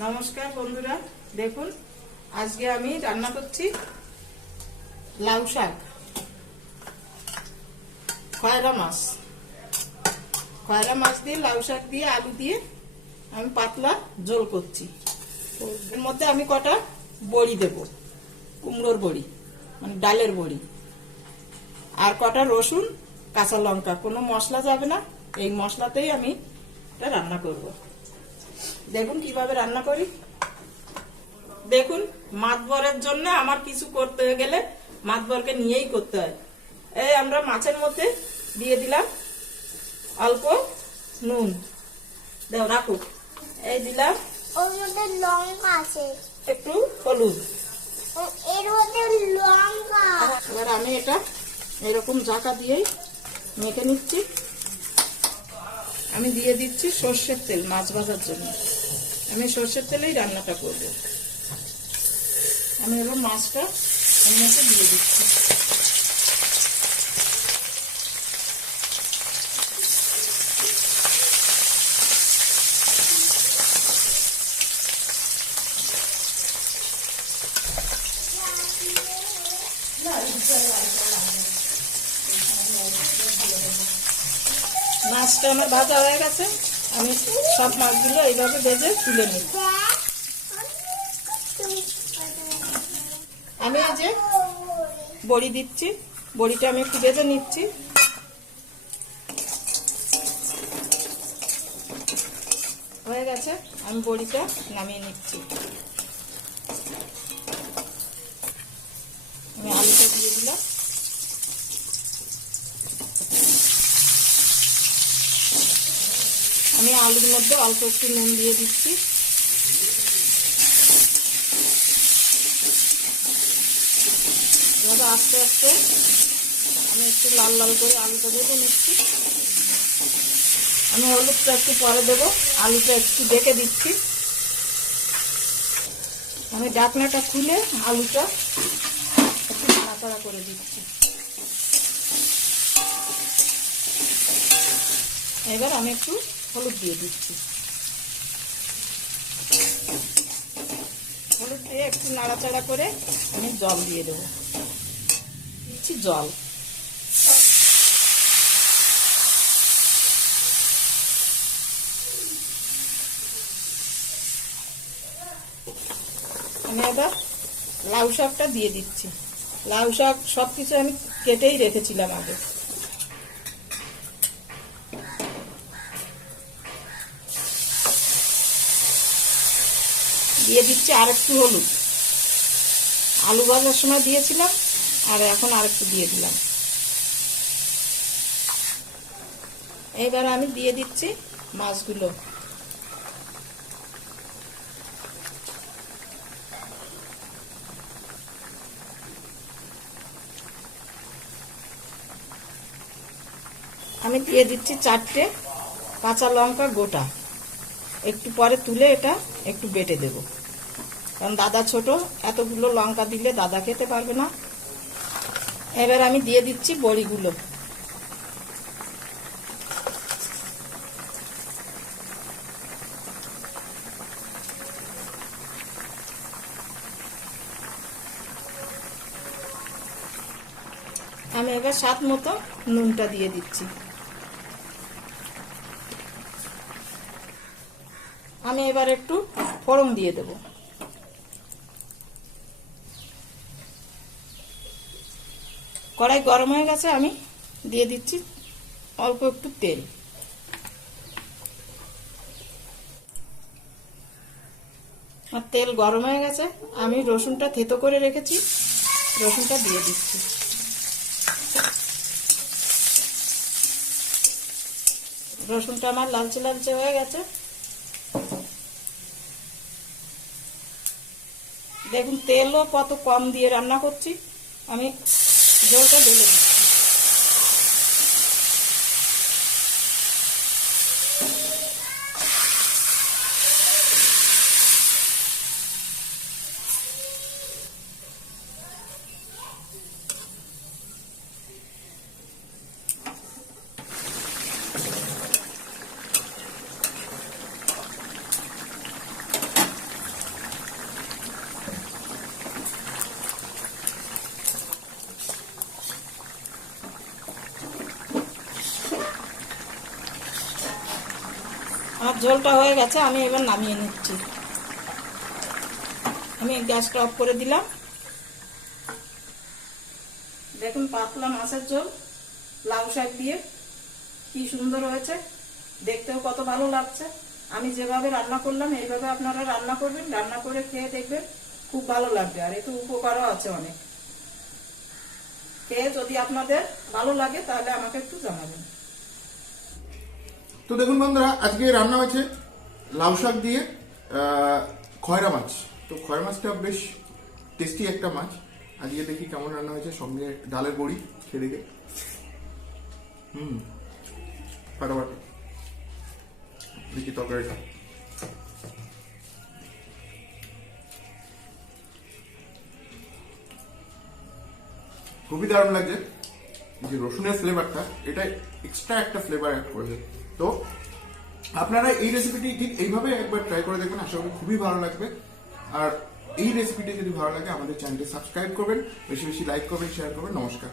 নমস্কার বন্ধুরা, দেখুন, আজকে আমি রান্না করছি লাউ শাক খয়রা মাছ। খয়রা মাছ দিয়ে, লাউ শাক দিয়ে, আলু দিয়ে আমি পাতলা জোল করছি। এর মধ্যে আমি কটা বড়ি দেব, কুমড়োর বড়ি মানে ডালের বড়ি, আর কটা রসুন, কাঁচা লঙ্কা, কোনো মশলা যাবে না, এই মশলাতেই আমি এটা রান্না করব। দেখুন কীভাবে রান্না করি। দেখুন মাতবরের জন্য আমার কিছু করতে গেলে মাতবরকে নিয়েই করতে হয়। এই আমরা মাছের মধ্যে দিয়ে দিলাম অল্প নুন। দেও রাখো। এই দিলাম ওর মধ্যে লঙ্কা আছে। একটু হলুদ। ও- এর মধ্যে লঙ্কা এবার আমি এটা এরকম জাকা দিয়েই মেখে নিচ্ছি। আমি দিয়ে দিচ্ছি সর্ষের তেল মাছ ভাজার জন্য। আমি সর্ষের তেলেই রান্নাটা করব। আমি এবার মাছটা অন্যকে দিয়ে দিচ্ছি। মাছটা আমার ভাজা হয়ে গেছে। আমি সব মাছগুলো এইভাবে ভেজে তুলে নিই। আমি এই যে বড়ি দিচ্ছি। বড়িটা আমি একটু ভেজে নিচ্ছি। হয়ে গেছে। আমি বড়িটা নামিয়ে নিচ্ছি আমি আলুটা দিয়ে দিলাম আমি আলুর মধ্যে অল্প একটু নুন দিয়ে দিচ্ছি। এভাবে আস্তে আস্তে আমি একটু লাল লাল করে আলুটা ভেজে নিচ্ছি। আমি হলুদটা একটু পরে দেবো। আলুটা একটু ডেকে দিচ্ছি। আমি ডাকনাটা খুলে আলুটা একটু নাড়াচাড়া করে দিচ্ছি। এবার আমি একটু হলুদ দিয়ে দিচ্ছি। হলুদ দিয়ে একটু নাড়াচাড়া করে আমি জল দিয়ে দেবো। দিচ্ছি জল। আমি এবার লাউ শাকটা দিয়ে দিচ্ছি। লাউ শাক সব কিছু আমি কেটেই রেখেছিলাম আগে। দিয়ে দিচ্ছি আর একটু হলুদ। আলু ভাজার সময় দিয়েছিলাম, আর এখন আর একটু দিয়ে দিলাম। এইবার আমি দিয়ে দিচ্ছি মাছগুলো। আমি দিয়ে দিচ্ছি চারটে কাঁচা লঙ্কা গোটা। একটু পরে তুলে এটা একটু বেটে দেব। কারণ দাদা ছোট, এতগুলো লঙ্কা দিলে দাদা খেতে পারবে না। এবার আমি দিয়ে দিচ্ছি বড়িগুলো। আমি এবার স্বাদ মতো নুনটা দিয়ে দিচ্ছি। আমি এবার একটু ফোড়ন দিয়ে দেব। কড়াই গরম হয়ে গেছে, আমি দিয়ে দিচ্ছি অল্প একটু তেল। আর তেল গরম হয়ে গেছে, আমি রসুনটা থেতো করে রেখেছি, রসুনটা দিয়ে দিচ্ছি। রসুনটা আমার লালচে লালচে হয়ে গেছে দেখুন তেলও কত কম দিয়ে রান্না করছি। আমি জলটা ঢেলে দিচ্ছি। ঝোলটা হয়ে গেছে, আমি এবার নামিয়ে নিচ্ছি। আমি গ্যাসটা অফ করে দিলাম। দেখুন, পাতলা মাছের ঝোল, লাউ শাক দিয়ে কি সুন্দর হয়েছে। দেখতেও কত ভালো লাগছে। আমি যেভাবে রান্না করলাম, এইভাবে আপনারা রান্না করবেন, রান্না করে খেয়ে দেখবেন, খুব ভালো লাগবে। আর এতে উপকারও আছে অনেক। খেয়ে যদি আপনাদের ভালো লাগে, তাহলে আমাকে একটু জানাবেন। তো দেখুন বন্ধুরা, আজকে রান্না হয়েছে লাউ শাক দিয়ে খয়রা মাছ। তো খয়রা মাছটা বেশ টেস্টি একটা মাছ। আজকে দেখি কেমন রান্না হয়েছে সঙ্গে ডালের বড়ি খেয়ে দেখে। হুম, ফাটাফাটি। দেখি তরকারিটা। খুবই দারুণ লাগছে। যে রসুনের ফ্লেভারটা এটা এক্সট্রা একটা ফ্লেভার অ্যাড করেছে। তো আপনারা এই রেসিপিটি ঠিক এইভাবে একবার ট্রাই করে দেখবেন, আশা করি খুবই ভালো লাগবে। আর এই রেসিপিটি যদি ভালো লাগে, আমাদের চ্যানেলটি সাবস্ক্রাইব করবেন, বেশি বেশি লাইক করবেন শেয়ার করবেন, নমস্কার।